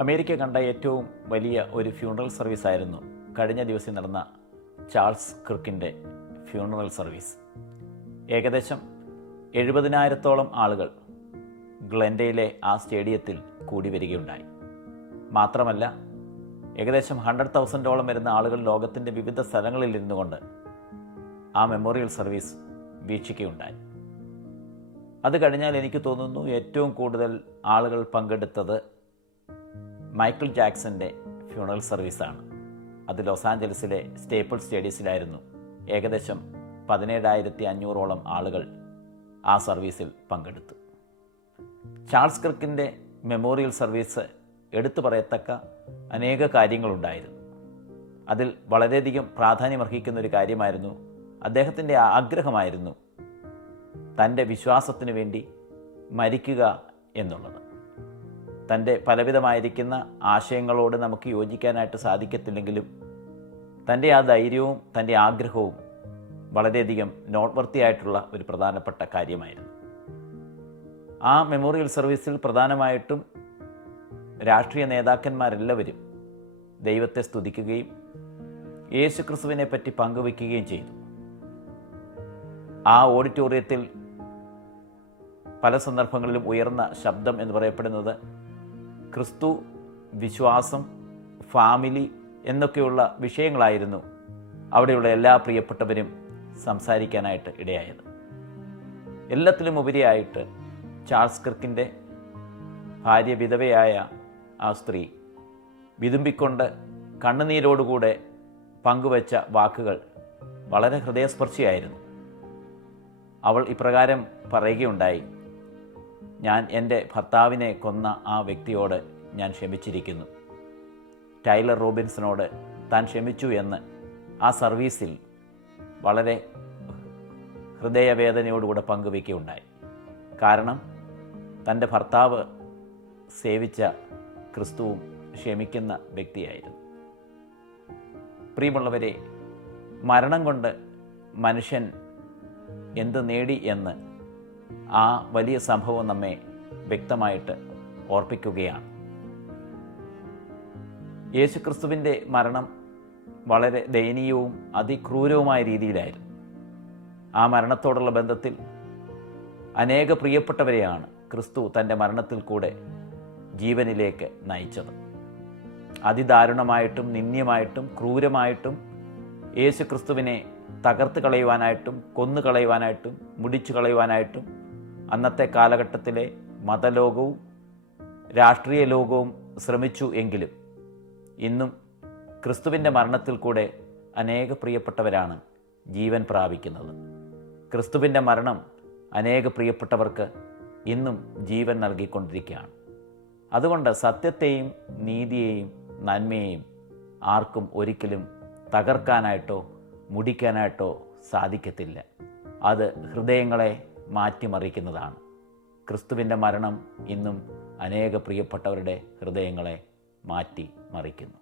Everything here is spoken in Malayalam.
അമേരിക്ക കണ്ട ഏറ്റവും വലിയ ഒരു ഫ്യൂണറൽ സർവീസായിരുന്നു കഴിഞ്ഞ ദിവസം നടന്ന ചാൾസ് ക്രിക്കിൻ്റെ ഫ്യൂണറൽ സർവീസ്. ഏകദേശം 70,000-ഓളം ആളുകൾ ഗ്ലെൻഡയിലെ ആ സ്റ്റേഡിയത്തിൽ കൂടി വരികയുണ്ടായി. മാത്രമല്ല, ഏകദേശം 100,000-ഓളം വരുന്ന ആളുകൾ ലോകത്തിൻ്റെ വിവിധ സ്ഥലങ്ങളിൽ ഇരുന്നു കൊണ്ട് ആ മെമ്മോറിയൽ സർവീസ് വീക്ഷിക്കുകയുണ്ടായി. അത് കഴിഞ്ഞാൽ എനിക്ക് തോന്നുന്നു ഏറ്റവും കൂടുതൽ ആളുകൾ പങ്കെടുത്തത് മൈക്കിൾ ജാക്സൻ്റെ ഫ്യൂണറൽ സർവീസാണ്. അത് ലോസ് ആഞ്ചലസിലെ സ്റ്റേപ്പിൾ സ്റ്റേഡിയത്തിലായിരുന്നു. ഏകദേശം 17,500-ഓളം ആളുകൾ ആ സർവീസിൽ പങ്കെടുത്തു. ചാൾസ് ക്രിക്കിൻ്റെ മെമ്മോറിയൽ സർവീസ് എടുത്തു പറയത്തക്ക അനേക കാര്യങ്ങളുണ്ടായിരുന്നു. അതിൽ വളരെയധികം പ്രാധാന്യമർഹിക്കുന്ന ഒരു കാര്യമായിരുന്നു അദ്ദേഹത്തിൻ്റെ ആഗ്രഹമായിരുന്നു തൻ്റെ വിശ്വാസത്തിനു വേണ്ടി മരിക്കുക എന്നുള്ളത്. തൻ്റെ പലവിധമായിരിക്കുന്ന ആശയങ്ങളോട് നമുക്ക് യോജിക്കാനായിട്ട് സാധിക്കത്തില്ലെങ്കിലും തൻ്റെ ആ ധൈര്യവും തൻ്റെ ആഗ്രഹവും വളരെയധികം നോട്ട്വർത്തിയായിട്ടുള്ള ഒരു പ്രധാനപ്പെട്ട കാര്യമായിരുന്നു. ആ മെമ്മോറിയൽ സർവീസിൽ പ്രധാനമായിട്ടും രാഷ്ട്രീയ നേതാക്കന്മാരെല്ലാവരും ദൈവത്തെ സ്തുതിക്കുകയും യേശുക്രിസ്തുവിനെ പറ്റി പങ്കുവയ്ക്കുകയും ചെയ്തു. ആ ഓഡിറ്റോറിയത്തിൽ പല സന്ദർഭങ്ങളിലും ഉയർന്ന ശബ്ദം എന്ന് പറയപ്പെടുന്നത് ക്രിസ്തു, വിശ്വാസം, ഫാമിലി എന്നൊക്കെയുള്ള വിഷയങ്ങളായിരുന്നു അവിടെയുള്ള എല്ലാ പ്രിയപ്പെട്ടവരും സംസാരിക്കാനായിട്ട് ഇടയായത്. എല്ലാത്തിലും ഉപരിയായിട്ട് ചാൾസ് ക്രിക്കിൻ്റെ ഭാര്യ വിധവയായ ആ സ്ത്രീ വിതുമ്പിക്കൊണ്ട് കണ്ണുനീരോടുകൂടെ പങ്കുവച്ച വാക്കുകൾ വളരെ ഹൃദയസ്പർശിയായിരുന്നു. അവൾ ഇപ്രകാരം പറയുകയുണ്ടായി: ഞാൻ എൻ്റെ ഭർത്താവിനെ കൊന്ന ആ വ്യക്തിയോട് ഞാൻ ക്ഷമിച്ചിരിക്കുന്നു. ടൈലർ റോബിൻസനോട് താൻ ക്ഷമിച്ചു എന്ന് ആ സർവീസിൽ വളരെ ഹൃദയവേദനയോടുകൂടെ പങ്കുവയ്ക്കുകയുണ്ടായി. കാരണം തൻ്റെ ഭർത്താവ് സേവിച്ച ക്രിസ്തുവും ക്ഷമിക്കുന്ന വ്യക്തിയായിരുന്നു. പ്രിയമുള്ളവരെ, മരണം കൊണ്ട് മനുഷ്യൻ എന്ത് നേടി എന്ന് ആ വലിയ സംഭവം നമ്മെ വ്യക്തമായിട്ട് ഓർപ്പിക്കുകയാണ്. യേശുക്രിസ്തുവിൻ്റെ മരണം വളരെ ദയനീയവും അതിക്രൂരവുമായ രീതിയിലായിരുന്നു. ആ മരണത്തോടുള്ള ബന്ധത്തിൽ അനേക പ്രിയപ്പെട്ടവരെയാണ് ക്രിസ്തു തൻ്റെ മരണത്തിൽ കൂടെ ജീവനിലേക്ക് നയിച്ചത്. അതിദാരുണമായിട്ടും നിന്ദ്യമായിട്ടും ക്രൂരമായിട്ടും യേശുക്രിസ്തുവിനെ തകർത്ത് കളയുവാനായിട്ടും കൊന്നു കളയുവാനായിട്ടും മുടിച്ചു കളയുവാനായിട്ടും അന്നത്തെ കാലഘട്ടത്തിലെ മതലോകവും രാഷ്ട്രീയ ലോകവും ശ്രമിച്ചു. എങ്കിലും ഇന്നും ക്രിസ്തുവിൻ്റെ മരണത്തിൽ കൂടെ അനേക പ്രിയപ്പെട്ടവരാണ് ജീവൻ പ്രാപിക്കുന്നത്. ക്രിസ്തുവിൻ്റെ മരണം അനേക പ്രിയപ്പെട്ടവർക്ക് ഇന്നും ജീവൻ നൽകിക്കൊണ്ടിരിക്കുകയാണ്. അതുകൊണ്ട് സത്യത്തെയും നീതിയെയും നന്മയെയും ആർക്കും ഒരിക്കലും തകർക്കാനായിട്ടോ മുടിക്കാനായിട്ടോ സാധിക്കത്തില്ല. അത് ഹൃദയങ്ങളെ മാറ്റിമറിക്കുന്നതാണ്. ക്രിസ്തുവിൻ്റെ മരണം ഇന്നും അനേക പ്രിയപ്പെട്ടവരുടെ ഹൃദയങ്ങളെ മാറ്റി മറിക്കുന്നു.